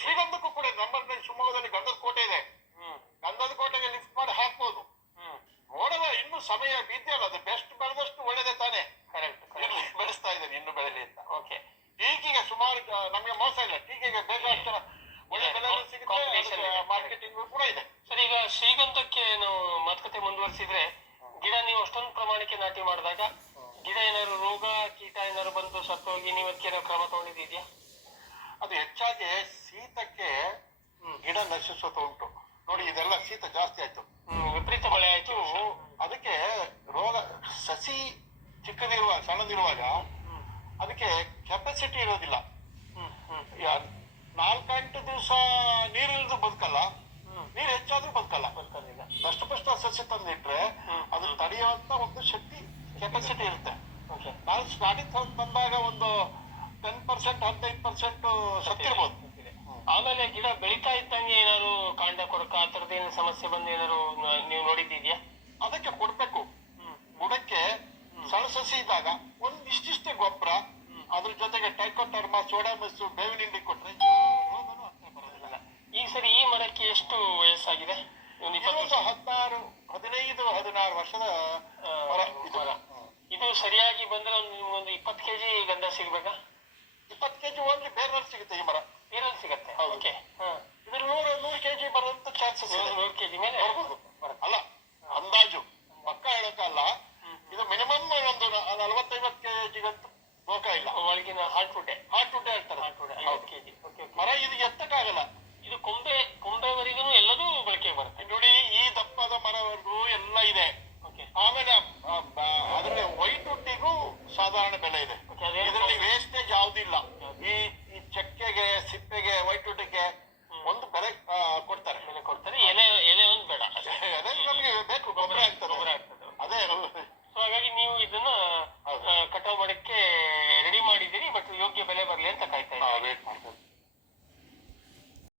ಶ್ರೀಗಂಧಕ್ಕೂ ಕೂಡ ನಮ್ಮಲ್ಲಿ ಶಿವಮೊಗ್ಗದಲ್ಲಿ ಗಂಧದ ಕೋಟೆ ಇದೆ. ಗಂಧದ ಕೋಟೆಗೆ ಲಿಫ್ಟ್ ಮಾಡಿ ಹಾಕ್ಬೋದು. ನೋಡುವ, ಇನ್ನು ಸಮಯ ಬಿದ್ದಿಲ್ಲ. ಅದು ಬೆಸ್ಟ್ ಬೆಳೆದಷ್ಟು ಒಳ್ಳೇದೇ ತಾನೆ. ಬೆಳೆಸ್ತಾ ಇದ್ದೇನೆ, ಇನ್ನು ಬೆಳೆಲಿ ಅಂತ. ಓಕೆ, ಟೀಕಿಗೆ ಸುಮಾರು ನಮ್ಗೆ ಮೋಸ ಇಲ್ಲ. ಟೀಕಿಗೆ ಬೇಕಾದ ಒಳ್ಳೆ ಬೆಲೆ ಸಿಗುತ್ತೆ, ಮಾರ್ಕೆಟಿಂಗ್ ಕೂಡ ಇದೆ. ಸರ್, ಈಗ ಶ್ರೀಗಂಧಕ್ಕೆ ನಾವು ಮಾತುಕತೆ ಮುಂದುವರಿಸಿದ್ರೆ, ಗಿಡ ನೀವು ಅಷ್ಟೊಂದು ಪ್ರಮಾಣಕ್ಕೆ ನಾಟಿ ಮಾಡಿದಾಗ ಗಿಡ ಏನಾದ್ರು ರೋಗ ಕೀಟ ಏನಾದ್ರು ಬಂದು ಸತ್ತೋಗಿ ನೀವು ಅದಕ್ಕೆ ಕ್ರಮ ತಗೊಂಡಿದ್ಯಾ? ಅದು ಹೆಚ್ಚಾಗಿ ಶೀತಕ್ಕೆ ಗಿಡ ನಶಿಸೋದು ಉಂಟು ನೋಡಿ. ಇದೆಲ್ಲ ಶೀತ ಜಾಸ್ತಿ ಆಯ್ತು, ವಿಪರೀತ ಮಳೆ ಆಯ್ತು. ಅದಕ್ಕೆ ರೋಗ ಸಸಿ ಚಿಕ್ಕದಿರುವಾಗ ಸಣ್ಣದಿರುವಾಗ ಅದಕ್ಕೆ ಕೆಪಾಸಿಟಿ ಇರೋದಿಲ್ಲ. 4-8 ದಿವಸ ನೀರಿಲ್ದು ಬದುಕಲ್ಲ, ನೀರು ಹೆಚ್ಚಾದ್ರೂ ಬದುಕಲ್ಲ. ದಷ್ಟಪುಷ್ಟ ಸಸ್ಯ ತಂದಿಟ್ರೆ ಅದು ತಡೆಯುವಂತ ಒಂದು ಶಕ್ತಿ ಕೆಪಾಸಿಟಿ ಇರುತ್ತೆ. ನಾವು ಸ್ಟಾರ್ಟಿಂಗ್ ತಂದಾಗ ಒಂದು 10% 15% ಸತ್ತಿರ್ಬೋದು. ಆಮೇಲೆ ಗಿಡ ಬೆಳೀತಾ ಇದ್ದಂಗೆ ಏನಾದ್ರು ಕಾಂಡ ಕೊರಕ ಆ ತರದ ಏನು ಸಮಸ್ಯೆ ಬಂದು ಏನಾದ್ರು ನೀವು ನೋಡಿದ್ಯಾ? ಅದಕ್ಕೆ ಕೊಡ್ಬೇಕು. ಬುಡಕ್ಕೆ ಸಣ್ಣ ಸಸಿ ಇದ್ದಾಗ ಒಂದಿಷ್ಟಿಷ್ಟೇ ಗೊಬ್ಬರ, ಅದ್ರ ಜೊತೆಗೆ ಟೈಕೋಟರ್ಮಾ, ಸೋಡಾಮಸ್, ಬೇವಿನ ಹಿಂಡಿ ಕೊಟ್ರೆ ಬರೋದಿಲ್ಲ. ಈ ಸರಿ ಈ ಮರಕ್ಕೆ ಎಷ್ಟು ವಯಸ್ಸಾಗಿದೆ? 16, 15-16 ವರ್ಷದ ಮರ ಇದು ಸರಿಯಾಗಿ ಬಂದ್ರೆ ಒಂದು 20 kg ಗಂಧ ಸಿಗ್ಬೇಕಾ? 20 kg ಹೋಗಿ ಬೇರೆಯಲ್ಲಿ ಸಿಗುತ್ತೆ. ಈ ಮರ ಬೇರೆಲ್ಲಿ ಸಿಗತ್ತೆ. ಓಕೆ, ಇದ್ರ 100 kg ಬರುವಂತ ಚಾನ್ಸಸ್ ಇದೆ. 100 kg ಮೇಲೆ ಅಲ್ಲ, ಅಂದಾಜು ಪಕ್ಕ ಹೇಳಕ್ಕಲ್ಲ. ಇದು ಮಿನಿಮಮ್ ಒಂದು 40-50 kg ಬೋಕ ಇಲ್ಲ. ಒಳಗಿನ ಹಾರ್ಟ್ ವುಡ್ ಹೇಳ್ತಾರೆ. 50 kg ಮರ ಇದು ಎತ್ತಕ್ಕಾಗಲ್ಲ. ಇದು ಕೊಂಬೆವರೆಗೂ ಎಲ್ಲದೂ ಬಳಕೆ ಬರುತ್ತೆ ನೋಡಿ. ಈ ದಪ್ಪದ ಮರವರೆಗೂ ಎಲ್ಲ ಇದೆ. ಆಮೇಲೆ ಅದ್ರಲ್ಲಿ ವೈಟ್ ವುಡ್ಡಿಗೂ ಸಾಧಾರಣ ಬೆಲೆ ಇದೆ. ಇದರಲ್ಲಿ ವೇಸ್ಟೇಜ್ ಯಾವ್ದಿಲ್ಲ. ಈ ಚಕ್ಕೆಗೆ, ಸಿಪ್ಪೆಗೆ, ವೈಟ್ ವುಡ್ಗೆ ಒಂದು ಬೆಲೆ ಕೊಡ್ತಾರೆ. ಎಲೆ ಒಂದು ಬೇಡ, ಅದೇ ನಮ್ಗೆ ಬೇಕು, ಗೊಬ್ಬರ ಆಗ್ತದೆ. ಅದೇ ಸೊ ಹಾಗಾಗಿ ನೀವು ಇದನ್ನ ಕಟಾವು ಮಾಡಕ್ಕೆ ರೆಡಿ ಮಾಡಿದ್ದೀರಿ, ಬಟ್ ಯೋಗ್ಯ ಬೆಲೆ ಬರ್ಲಿ ಅಂತ ಕಾಯ್ತಾ ಇದ್ದೀರಿ. ವೇಟ್ ಮಾಡ್ತೇವೆ.